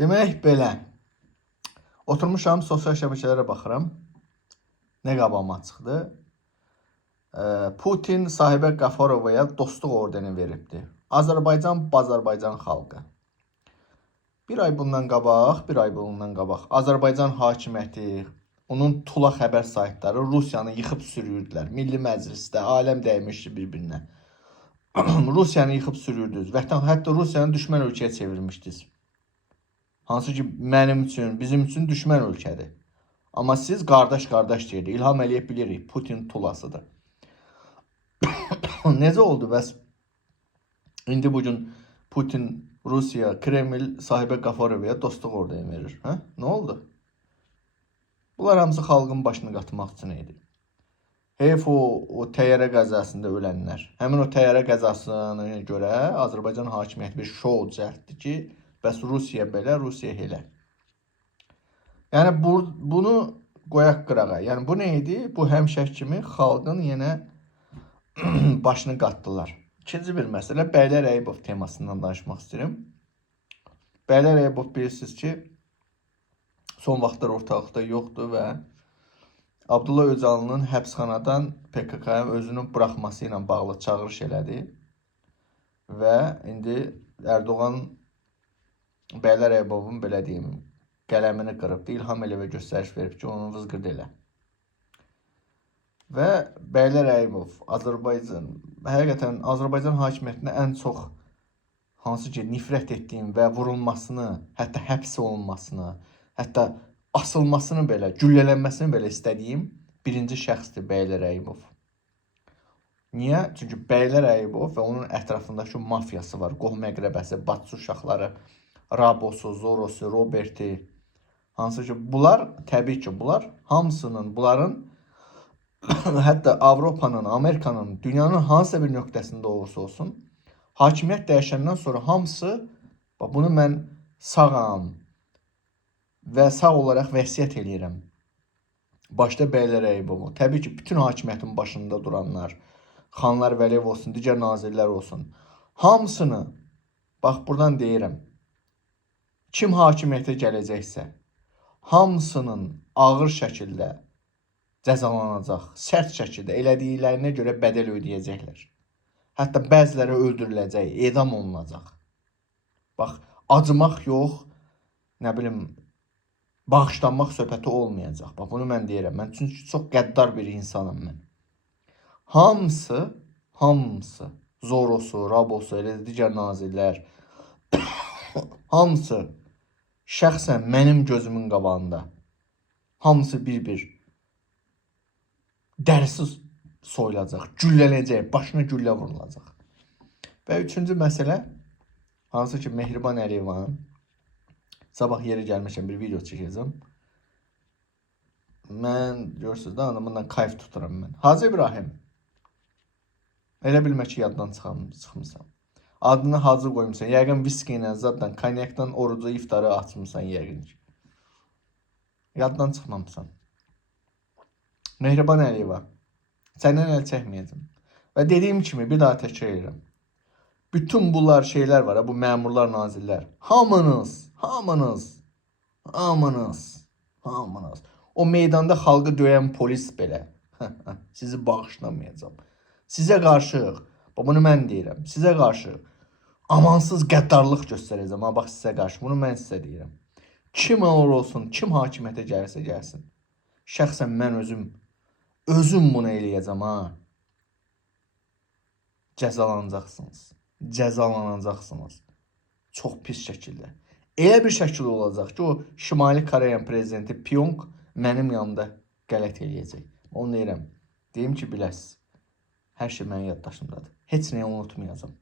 Demək belə. Oturmuşam, sosial şəbəkələrə baxıram. Nə qabağıma çıxdı? Putin Sahibə Qafarovaya dostluq ordeni veribdi. Azərbaycan xalqı. Bir ay bundan qabaq Azərbaycan hakimiyyəti, onun Tula xəbər saytları Rusiyanı yıxıb sürürdülər. Milli Məclisdə aləm dəymişdi bir-birinə. Rusiyanı yıxıb sürürdünüz. Hətta Rusiyanı düşmən ölkəyə çevirmişdiniz. Hansı ki mənim üçün, bizim üçün düşmən ölkədir. Amma siz qardaş deyirdi. İlham Əliyev bilirik, Putin Tulasıdır. Necə oldu bəs? İndi bugün Putin, Rusiya, Kreml Sahibə Qafarovaya dostluq ordeni verir. Hə? Nə oldu? Bunlar hamısı xalqın başını qatmaq üçün idi. Heyf o təyyarə qəzasında ölənlər. Həmin o təyyarə qəzasına görə Azərbaycan hakimiyyəti bir şou düzəltdi ki, bəs Rusiya belə, Rusiya elə. Yəni bunu qoyaq qırağa. Yəni bu nə idi? Bu həmişəki kimi xalqın yenə başını qatdılar. İkinci bir məsələ Bəylər Əyubov temasından danışmaq istəyirəm. Bəylər Əyubov bilirsiniz ki, son vaxtlar ortalıqda yoxdur və Abdullah Öcalanın həbsxanadan PKK-ya özünü buraxması ilə bağlı çağırış elədi. Və indi Erdoğan Bəylər Əyubovun belə deyim, qələmini qırıbdı. İlham Əliyevə göstəriş verib ki, onu vızqırd elə. Və Bəylər Əyubov həqiqətən Azərbaycan hakimiyyətinə ən çox hansı ki nifrət etdiyim və vurulmasını, hətta həbs olunmasını, hətta asılmasını belə, güllələnməsini belə istədiyim birinci şəxsdir Bəylər Əyubov. Niyə? Çünki Bəylər Əyubov və onun ətrafındakı mafiyası var. Qohum-əqrəbəsi, Batçı uşaqları, Rabosu, Zorosu, Roberti. Hansı ki bunlar, təbii ki bunlar hamısının, bunların hətta Avropanın, Amerikanın, dünyanın hansısa bir nöqtəsində olursa olsun, hakimiyyət dəyişəndən sonra hamısı, bunu mən sağam və sağ olaraq vəsiyyət eləyirəm. Başda Bəylər Əyubovu, təbii ki bütün hakimiyyətin başında duranlar, Xanlar Vəliyev olsun, digər nazirlər olsun, hamısını, bax buradan deyirəm, kim hakimiyyətə gələcəksə, hamısının ağır şəkildə cəzalanacaq, sərt şəkildə elədiklərinə görə bədəl ödəyəcəklər. Hətta bəziləri öldürüləcək, edam olunacaq. Bax, acımaq yox, nə bilim, bağışlanmaq söhbəti olmayacaq. Bax, bunu mən deyirəm. Mən çünki çox qəddar bir insanım mən. Hamısı, Zorosu, Rabosu, elə digər nazirlər, hamısı şəxsən mənim gözümün qabağında, hamısı bir-bir dərsiz soyulacaq, güllələcək, başına güllə vurulacaq. Və üçüncü məsələ, hansı ki Mehriban Əliyevanın, sabah yeri gəlmişəm bir video çəkəcəm. Mən, görürsünüz də, bundan kayf tuturam mən. Hacı İbrahim, elə bilmə ki yaddan çıxmısan. Adını Hacı qoymuşsan, yəqin viski ilə, zaddan, kanyakdan orucu iftarı açmışsan yəqin ki. Yaddan çıxmamısan. Mehriban Əliyeva, səndən əl çəkməyəcəm. Və dediyim kimi, bir daha təkrar edirəm. Bütün bunlar şeylər var, bu məmurlar, nazirlər. Hamınız. O meydanda xalqı döyən polis belə. Sizi bağışlamayacağım. Sizə qarşı, bunu mən deyirəm, sizə qarşı amansız qəddarlıq göstərəcəm. Bax, sizə qarşı, bunu mən sizə deyirəm. Kim olur olsun, kim hakimiyyətə gəlirsə gəlsin. Şəxsən mən özüm bunu eləyəcəm, ha. Cəzalanacaqsınız. Çox pis şəkildə. Elə bir şəkildə olacaq ki, o Şimali Koreyan prezidenti Pyong mənim yanımda qələt eləyəcək. Onu deyirəm. Deyim ki, biləsiz. Hər şey mənim yaddaşımdadır. Heç nəyi unutmayacağım.